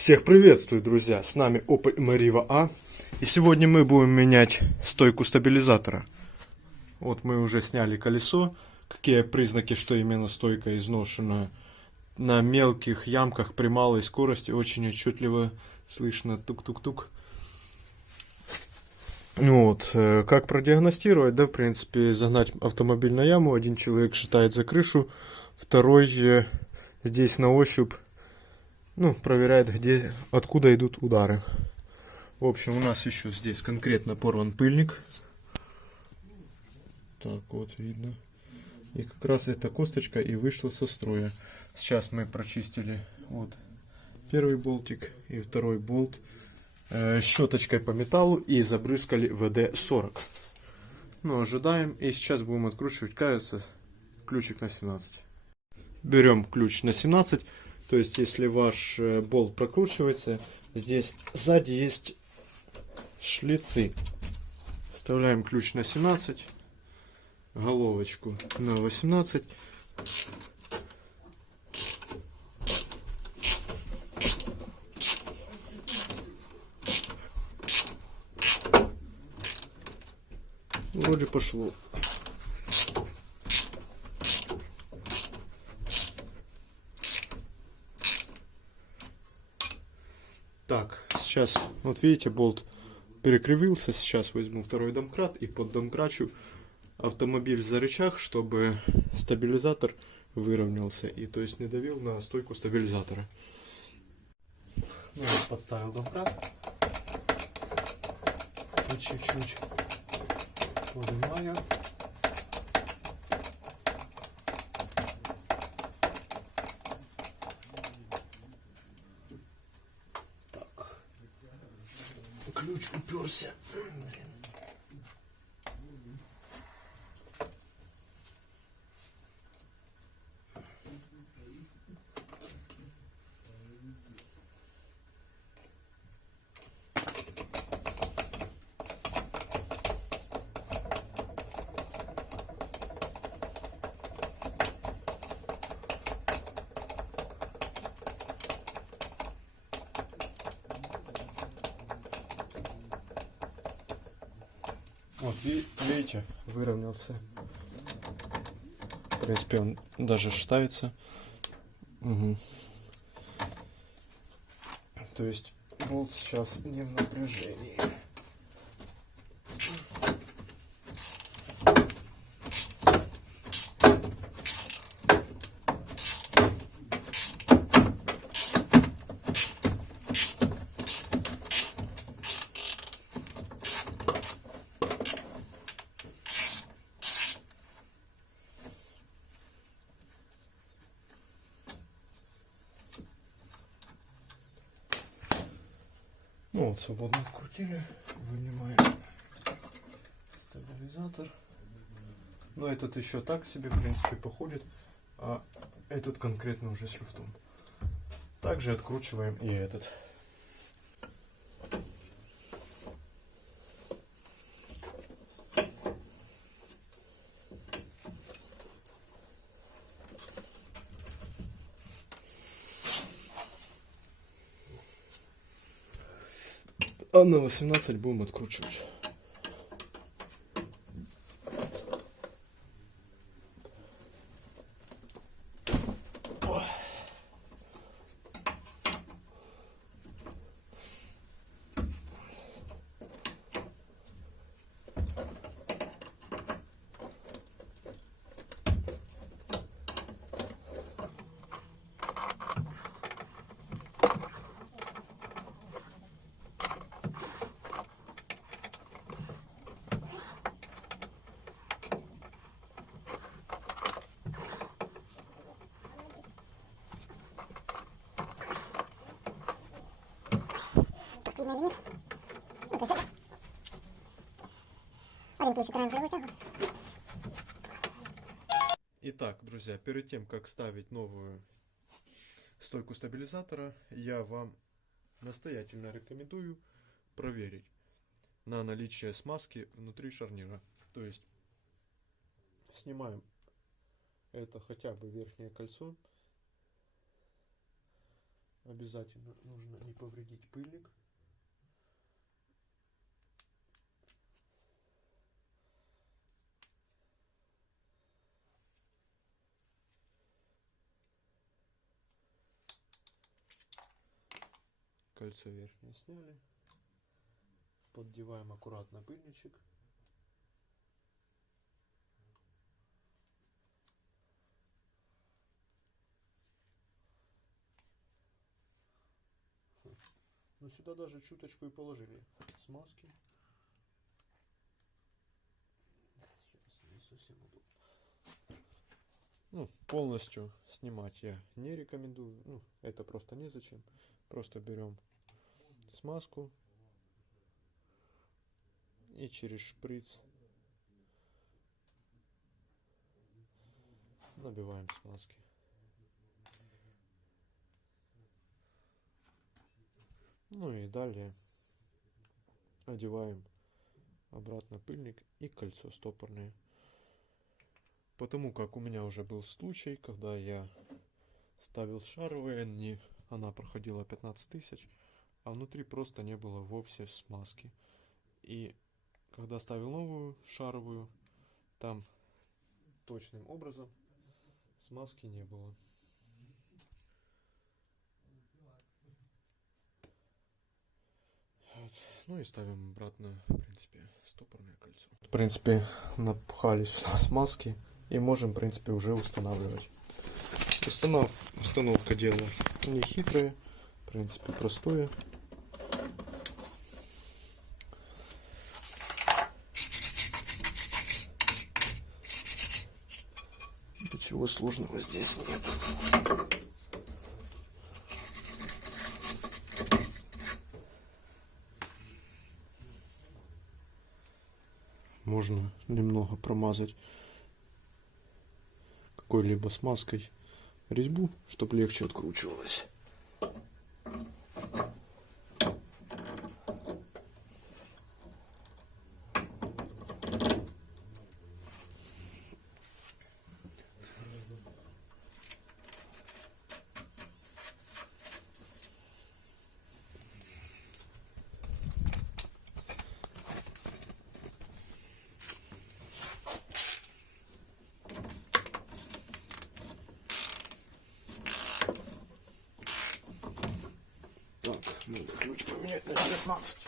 Всех приветствую, друзья! С нами Opel Meriva A. И сегодня мы будем менять стойку стабилизатора. Вот мы уже сняли колесо. Какие признаки, что именно стойка изношена? На мелких ямках при малой скорости очень отчетливо слышно тук-тук-тук. Вот, как продиагностировать? Да, в принципе, загнать автомобиль на яму. Один человек считает за крышу, второй здесь на ощупь проверяет, откуда идут удары. В общем, у нас еще здесь конкретно порван пыльник. Так вот видно. И как раз эта косточка и вышла со строя. Сейчас мы прочистили вот первый болтик и второй болт щеточкой по металлу и забрызгали ВД-40. Ожидаем. И сейчас будем откручивать, кажется, ключик на 17. Берем ключ на 17. То есть, если ваш болт прокручивается, здесь сзади есть шлицы. Вставляем ключ на 17, головочку на 18. Вроде пошло. Так, сейчас, вот видите, болт перекривился. Сейчас возьму второй домкрат и поддомкрачу автомобиль за рычаг, чтобы стабилизатор выровнялся и то есть не давил на стойку стабилизатора. Подставил домкрат. По чуть-чуть поднимаю. Ключ уперся. Вот, видите, выровнялся. В принципе, он даже ставится. Угу. То есть болт сейчас не в напряжении. Вот, свободно открутили, вынимаем стабилизатор. Но этот еще так себе, в принципе, походит, а этот конкретно уже с люфтом. Также откручиваем и этот. А на 18 будем откручивать. Итак, друзья, перед тем, как ставить новую стойку стабилизатора, я вам настоятельно рекомендую проверить на наличие смазки внутри шарнира. То есть снимаем это хотя бы верхнее кольцо, обязательно нужно не повредить пыльник. Кольцо верхнее сняли. Поддеваем аккуратно пыльничек. Но сюда даже чуточку и положили смазки. Сейчас не совсем удобно. Ну, полностью снимать я не рекомендую. Ну, это просто незачем. Просто берем смазку и через шприц набиваем смазки. Ну и далее одеваем обратно пыльник и кольцо стопорное. Потому как у меня уже был случай, когда я ставил шаровые, она проходила 15 тысяч, а внутри просто не было вовсе смазки. И когда ставил новую шаровую, там точным образом смазки не было. Вот. Ну и ставим обратно, в принципе, стопорное кольцо. В принципе, напухались смазки и можем, в принципе, уже устанавливать. Установка дела не хитрая, в принципе, простое. Ничего сложного здесь нет. Можно немного промазать какой-либо смазкой резьбу, чтобы легче откручивалось. Так, надо ключ поменять на 19.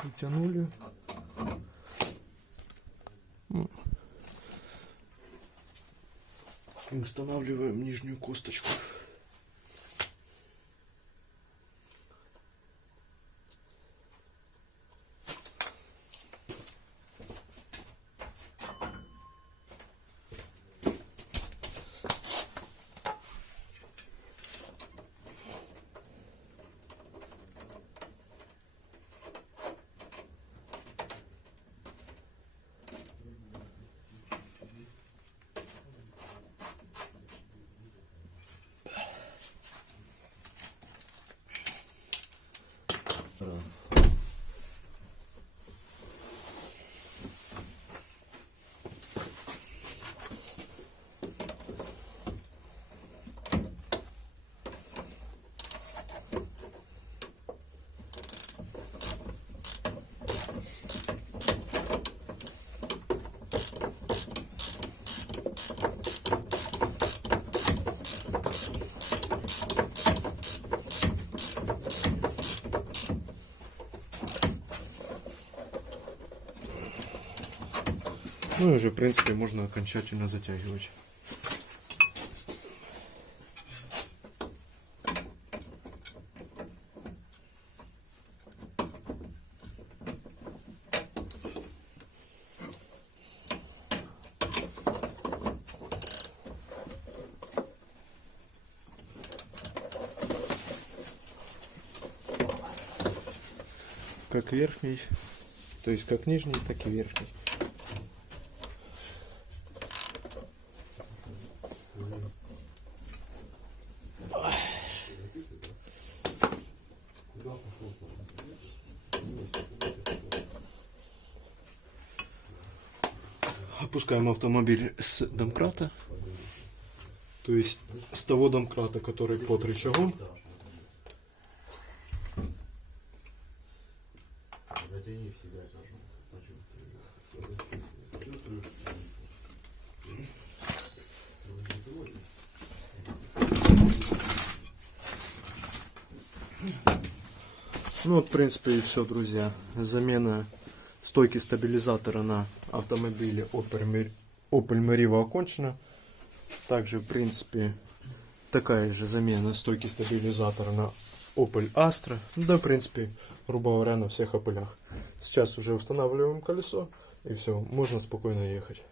Притянули. И устанавливаем нижнюю косточку. Ну и уже, в принципе, можно окончательно затягивать. как верхний, то есть как нижний, так и верхний. Опускаем автомобиль с домкрата, то есть с того домкрата, который под рычагом. Ну вот, в принципе, и все, друзья. Замена стойки стабилизатора на автомобиле Opel Meriva окончена. Также, в принципе, такая же замена стойки стабилизатора на Opel Astra. Да, в принципе, грубо говоря, на всех Opel'ах. Сейчас уже устанавливаем колесо, и все, можно спокойно ехать.